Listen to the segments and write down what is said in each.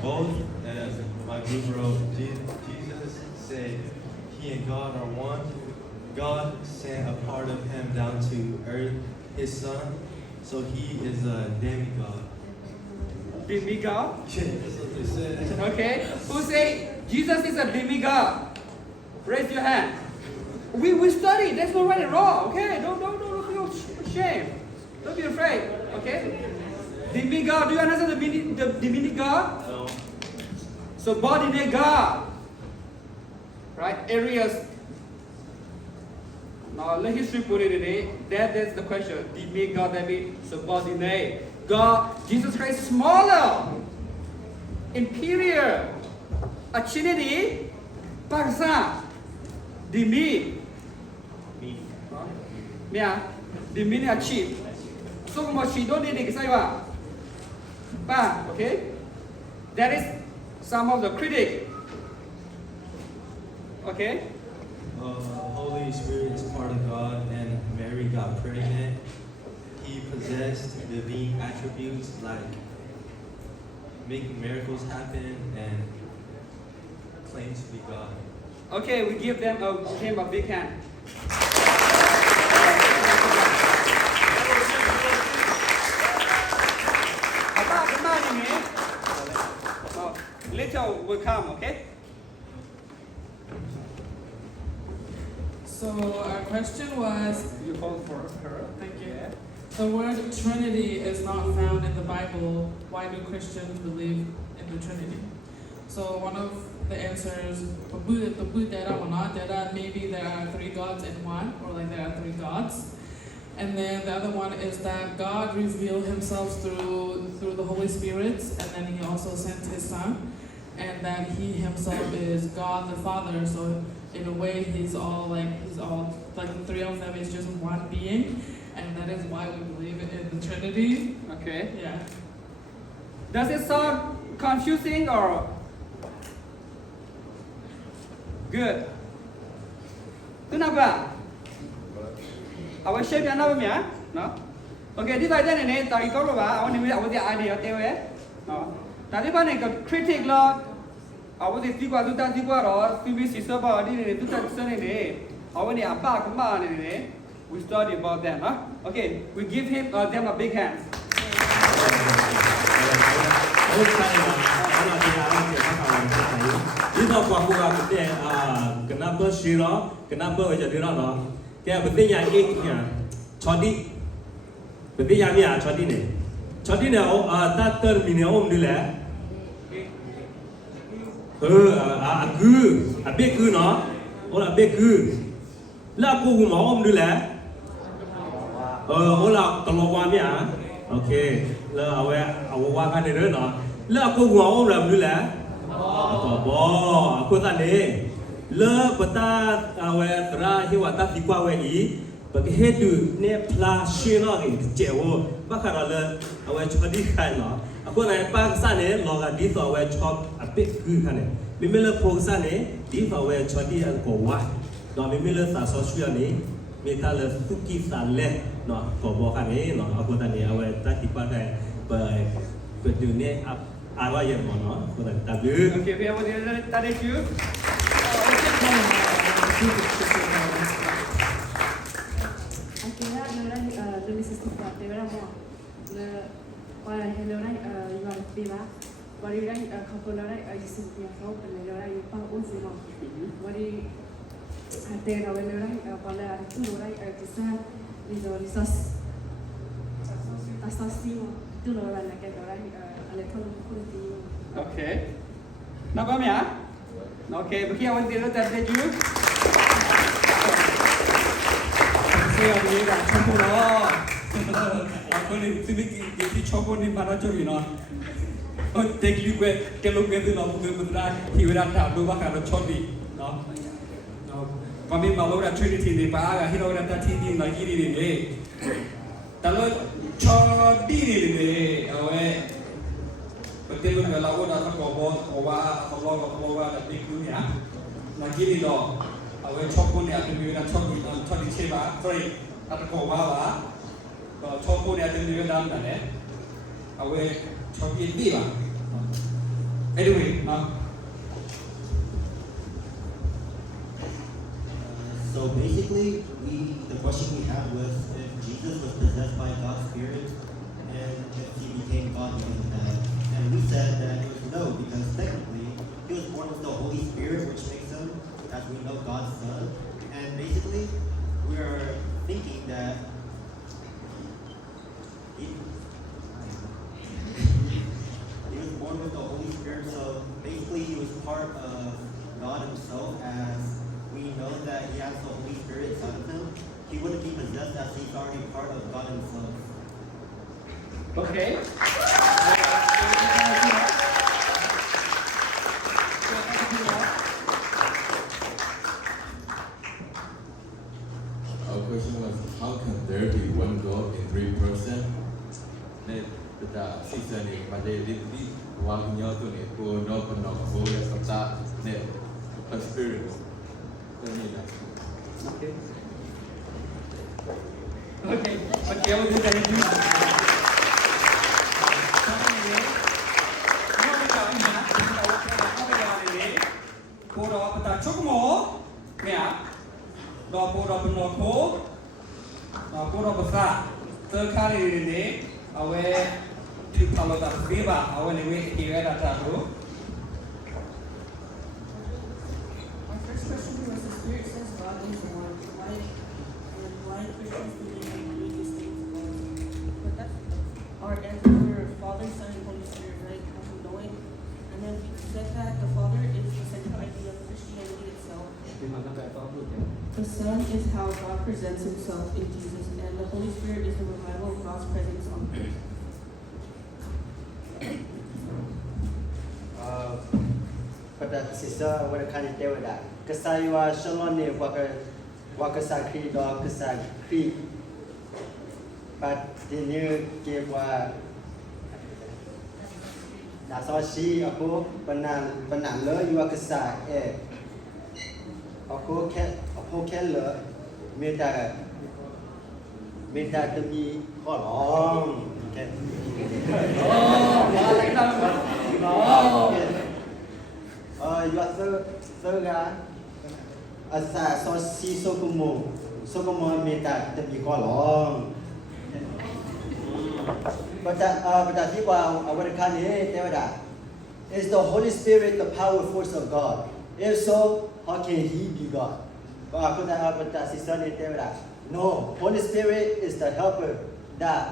Both, as my group wrote, Jesus said he and God are one. God sent a part of him down to earth, his son, so he is a demigod. Demigod? Yeah, that's what they said. Okay. Who say Jesus is a demigod? Raise your hand. We study. There's no right and wrong. Okay. Don't feel shame. Don't be afraid. Okay. Demigod. Do you understand the demigod? No. Subordinate God. Right? Areas. Now let history put it in it. That's the question. Demigod, that means subordinate. God, Jesus Christ is smaller, inferior, a Trinity, Pakistan, Demi, Demi a chief. So much she don't need to say what. Okay? That is some of the critic. Okay? Holy Spirit is part of God, and Mary got pregnant. He possessed divine attributes like making miracles happen and claims to be God. Okay, we give him a big hand. Later will come, okay? So our question was, You hold for her. thank you. The word Trinity is not found in the Bible. Why do Christians believe in the Trinity? So one of the answers, maybe there are three gods in one, or like there are three gods. And then the other one is that God revealed himself through the Holy Spirit, and then he also sent his son, and that he himself is God the Father. So in a way, he's all like the three of them is just one being, and that is why we believe in the Trinity. Okay. Yeah. Does it sound confusing or good? Kenapa? Awak share yang apa ya? No. Okay, di bagian ini tadi kau lupa, awak ni awak dia idea tewe. No. Tadi mana kau critic lah. Awak dia tiga tu tak tiga lah. Tiba sisa bah di ni tu tak sisa ni. Awak ni apa kemana ni? We study about them, huh? Okay, we give them a big hand. Kenapa Syirah? Kenapa jadi rana? Dia bertanya iknya, chodi, bertanya ni chodi ni, tak terminal dulu. Aku, abis aku no, orang abis aku, lah aku mau dulu. Olah keluar ni okay, lah awak kan ni no, lah aku mau dulu. Aku tak ni. Le peta awak terakhir waktu di kuah ini, bagi hedu ni plastik lagi jauh, bahkan le awak cuba dikan lah. Aku nak paksa ni, loga di tu awak cuba apik kan ni. Mimel paksa ni, di tu awak cuba di kuah. Dan mimel sasosya ni, mita le tuki sale, no kuah kan ni, no aku tanya awak tak dipakai berdunia awak yang mana, aku tak tahu. Okay, we have tadi tu. Akhirnya orang demi sesuatu, orang mau orang yang tiba, orang kapal orang Yesus yang kau orang yang pahun semua, orang hati orang pada itu orang kisah risos asasi itu orang nak orang alekon kunti. Okay. Nampak ya? Okay, bagi awak tidak tertuju. Saya ni dah cukup lah. Aku ni sini cukup ni mana curi no. Oh, tekli gue kalau gue tu no, gue benar hiburan tak lupa kalau curi no. Kami malu dah Trinity ni, pak. Hiro dah tadi ni lagi ni. Kalau curi ni, awak betul betul lawan atau kau ada bikunya, lagi ni doh, awak cokun ni ada bikunya cokun siapa, free atau cokun ni ada bikunya dalam dah awak cokun ni lah, anyway เนาะ So basically, the question we had was if Jesus was possessed by God's Spirit and if he became God because of that. And we said that it was no, because technically he was born with the Holy Spirit, which makes him, as we know, God's Son. And basically, we are thinking that he was born with the Holy Spirit, so basically he was part of God himself, as we know that he has the Holy Spirit inside of him. He wouldn't be possessed as he's already part of God himself. โอเค Our question was, how can there be one God in three persons? Nên ta season ni pada di wangnya tu ni ko no ko no ko ya sabta ne a spirit. Tu ni lah. โอเคโอเคโอเควันนี้จะได้ดูโครอปตาชุกโมเนี่ยรอโครอปนอโครอโครอปซาเตอร์คารีนี่เอาไว้ที่พาลตาฟีบะเอาไว้ในเวทีเวลาตาดู Our first question was the Spirit says God is one. Why Christians believe in three distinct gods? But that's our answer, Father, Son, and Holy Spirit, right? As we know it. And then we said that the Father is the central idea of Christianity itself. The Son is how God presents himself in Jesus, and the Holy Spirit is the revival of God's presence on earth. Pada sisa wala kani tewada kasaywa shalone waka sakri do kasakri but dinu ke wa da so shi aku penang le yu kasa aku ke le meta demi kolong okay you are so asa so si so kumo meta te bi ko long butที่ว่าอเมริกันนี่เทวดา is the Holy Spirit the power force of God if so how can he be God ว่าคุณตาปตาสิสนี่เทวดา no Holy Spirit is the helper that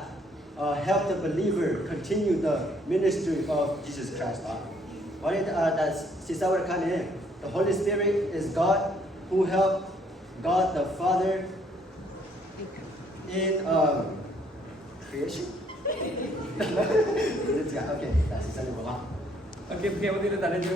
help the believer continue the ministry of Jesus Christ. What is that Sister Kane? The Holy Spirit is God who helped God the Father in creation. Okay, that's Sister Bola. โอเคเพียงวันนี้เราจะได้ดู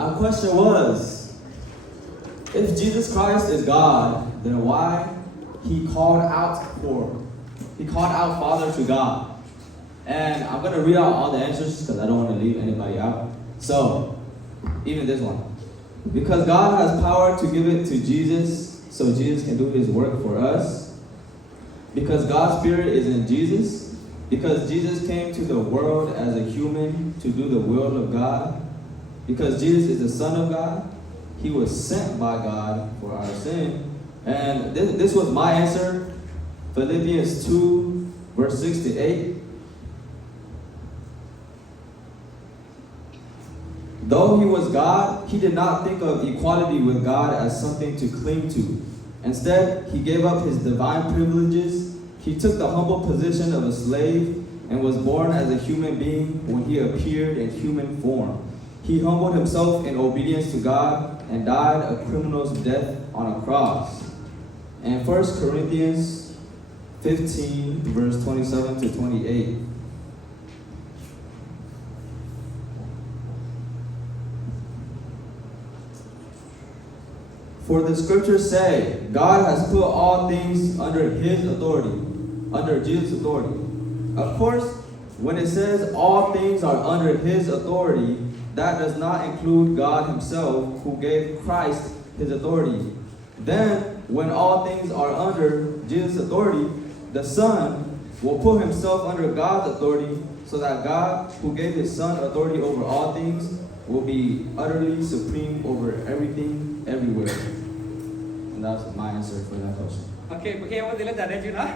Our question was, if Jesus Christ is God, then why he called out Father to God? And I'm gonna read out all the answers because I don't want to leave anybody out. So, even this one. Because God has power to give it to Jesus, so Jesus can do his work for us. Because God's Spirit is in Jesus. Because Jesus came to the world as a human to do the will of God. Because Jesus is the Son of God. He was sent by God for our sin. And this was my answer. Philippians 2, verse 6 to 8. Though he was God, he did not think of equality with God as something to cling to. Instead, he gave up his divine privileges. He took the humble position of a slave and was born as a human being when he appeared in human form. He humbled himself in obedience to God and died a criminal's death on a cross. And 1 Corinthians 15, verse 27 to 28. For the scriptures say, God has put all things under his authority, under Jesus' authority. Of course, when it says all things are under his authority, that does not include God Himself, who gave Christ His authority. Then, when all things are under Jesus' authority, the Son will put Himself under God's authority, so that God, who gave His Son authority over all things, will be utterly supreme over everything, everywhere. And that's my answer for that question. Okay, bữa kia có gì lên trả lời chưa nữa?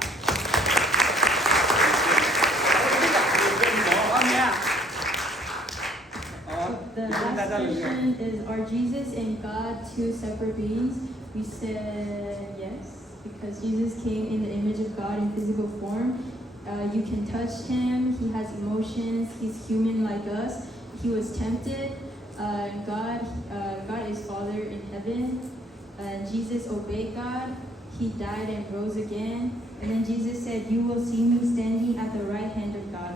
The last question is, are Jesus and God two separate beings? We said yes, because Jesus came in the image of God in physical form. You can touch Him, He has emotions, He's human like us. He was tempted. God is Father in heaven. Jesus obeyed God. He died and rose again. And then Jesus said, you will see me standing at the right hand of God.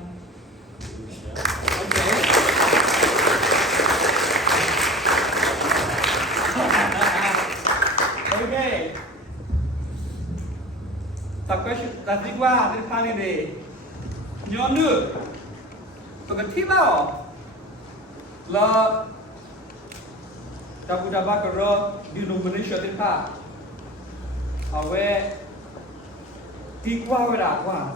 Okay. The question that we want to find today. Nhớ nữa. Tôi cần thi vào là Dabu Dabak Ro denomination in pa. Awe ti qua về đã qua.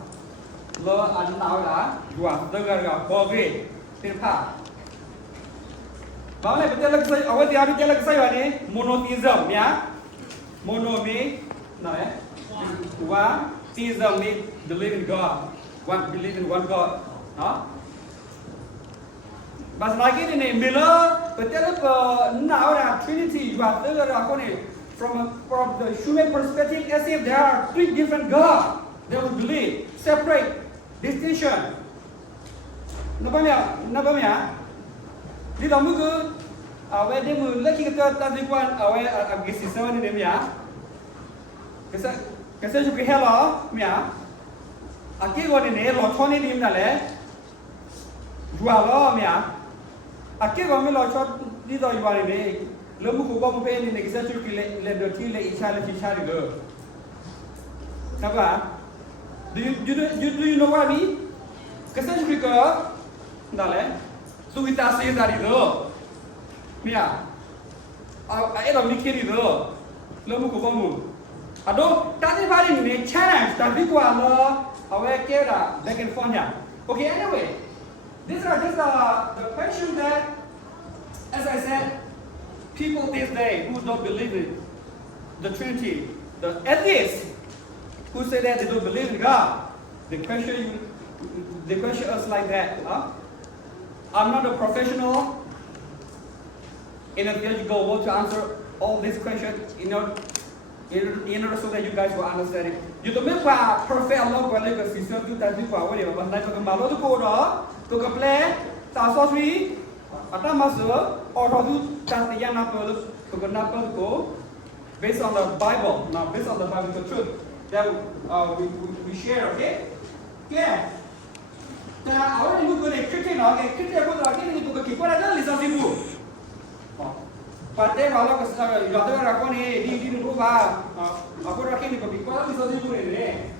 Lo ăn nào đã qua tôi gặp bỏ về in pa. Bảo này bây giờ là cái awe ti ari là cái gì vậy? Monotheism nhá. Mono means nói one. Theism means believe in God. One believe in one God. Đó. But like it in a Miller, but now that Trinity, you are from the human perspective, as if there are three different gods. They would believe separate distinction. Nó bao nhiêu? Đi đâu mới cứ ở bên đây mình lấy cái ta đi qua ở bên cái gì sao này nhá? Cái sao chụp cái hello nhá? À cái gọi này lo cho nên đi nào lẽ? Dua lo nhá? À cái gọi mình lo cho đi đâu dua này? Lỡ mình cũng có một bên này cái sao chụp cái lên đầu tiên là ít sai được. Sao vậy? Do you know what I mean? Cái sao chụp cái nào lẽ? So kita say that itu, Mia. Ai dah mikir itu, lemu kubamu. Aduh, tadi hari ni challenge, tapi gua lo, awak kira back and forth ya. Okay, anyway, these are just the question that, as I said, people these days who don't believe in the Trinity, the atheists who say that they don't believe in God, they question us like that, huh? I'm not a professional in a theological world to answer all these questions in order so that you guys will understand it. You don't make a perfect law for like a system to that before what but like a malo to go to play, Tasosri, Atamasu, or to Tatiana to go based on the Bible, not based on the biblical truth that we share, okay? Yeah. Nah, awak ni bukan Kristian, okay? Kristian pun lagi ni bukan kita ada lisan ibu. Pada kalau kita jatuh rakon ni di rumah, aku rakin ni kita ada lisan ibu ni.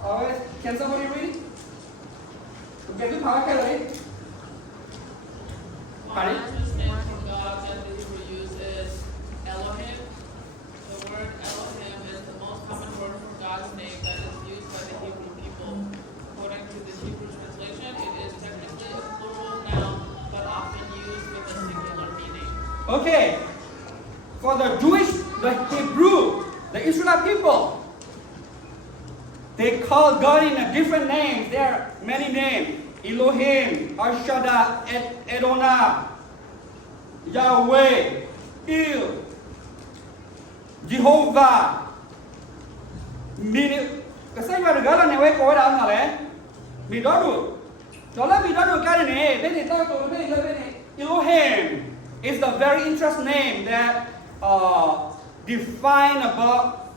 Awak can somebody read? Can you power kali? Hari? The name for God that the Hebrew uses Elohim. The word Elohim is the most common word for God's name that is used by the Hebrew people. According to the Hebrew translation, it is technically a plural noun, but often used with a singular meaning. Okay. For the Jewish, the Hebrew, the Israelite people, they call God in a different names. There are many names. Elohim, Ashada, Edona, Yahweh, Il, Jehovah. Kasi yung regalo ni Wei ko dah na le, bidodu. Kalau bidodu kali ni, beni tahu tu beni Elohim is the very interesting name that define about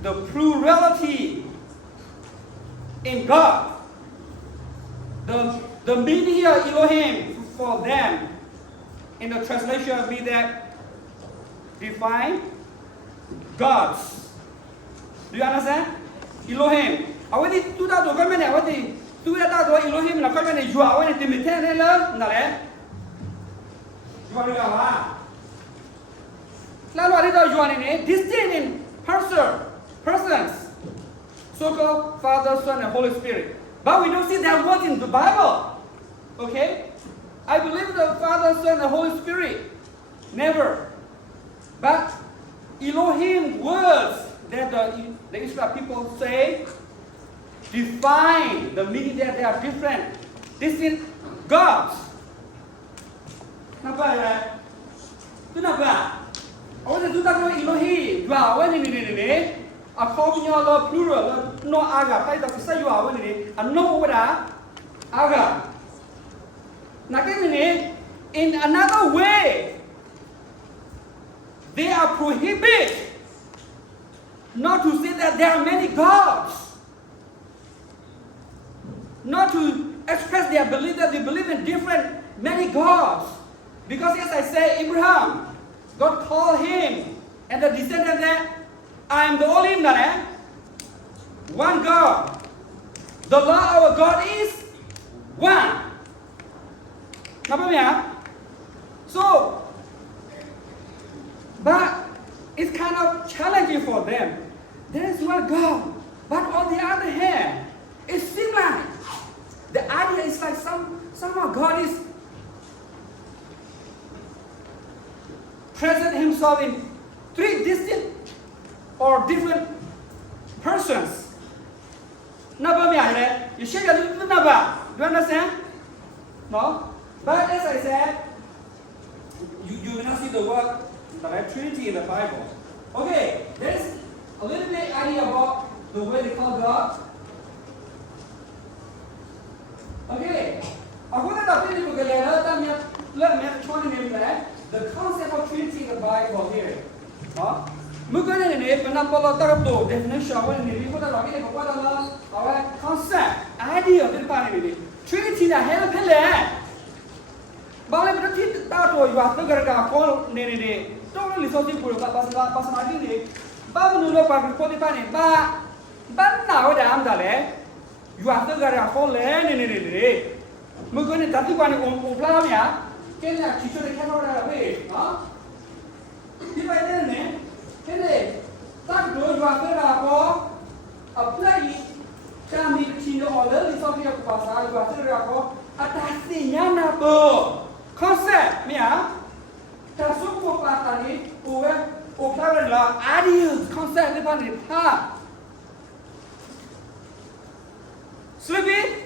the plurality in God. The meaning here Elohim for them in the translation be that define gods. Do you understand? Elohim. Awak ni tu dah tu kan mana? Awak ni သူရတာတော့ Elohim လာခွင့်နဲ့ you are ဝင်တင်မထဲနဲ့လားနားလဲ you are ကပါလာလို့ရတော့ you are နေ distinct in persons so called Father Son and Holy Spirit but we don't see that word in the Bible okay I believe the Father Son and Holy Spirit never but Elohim words that the Israel people say define the meaning that they are different distinct gods. Kenapa ya? Kenapa? Orang itu tak tahu Elohim. Dua awal ni. Aku punya lo plural no aga. Tapi tak bisa dua awal ni. No ada aga. Nak ni in another way they are prohibited not to say that there are many gods. Not to express their belief that they believe in many gods. Because as I say, Abraham, God called him and the descendant that I am the only one God. The Lord our God is one. Nampak ya? So, but it's kind of challenging for them. There is one God, but on the other hand, it seems like the idea is like somehow God is present himself in three distinct or different persons. Napa miare? You share a little napa? Do you understand? No? But as I said, you will not see the word the Trinity in the Bible. Okay, there's a little bit idea about the way they call God. Okay, aku tak tahu ni bagaimana tapi let me name the concept of Trinity in the Bible here. Mungkin ini pernah perlu terapto definition awal ini. Kita tak lagi ni bawa dalam awal concept idea di depan ini. Trinity dah help helak. Balik berarti tahu juga negara kau ni. Tahu ni soal puluh pas mati ni. Bawa menurut pak kau di depan ni. Benar ada amda le. Juga negara kau le ni. Mungkin ni tadi pani umpulah ya. Kena cicu dekat orang apa? Di mana ni? Kena tak dua juga negara kau apply kami cindo oleh di soal dia pasal juga negara kau atasnya napa? Konsep ni ya. Tasuk apa ni? Uparan lah. Ada konsep di mana? Sleepy?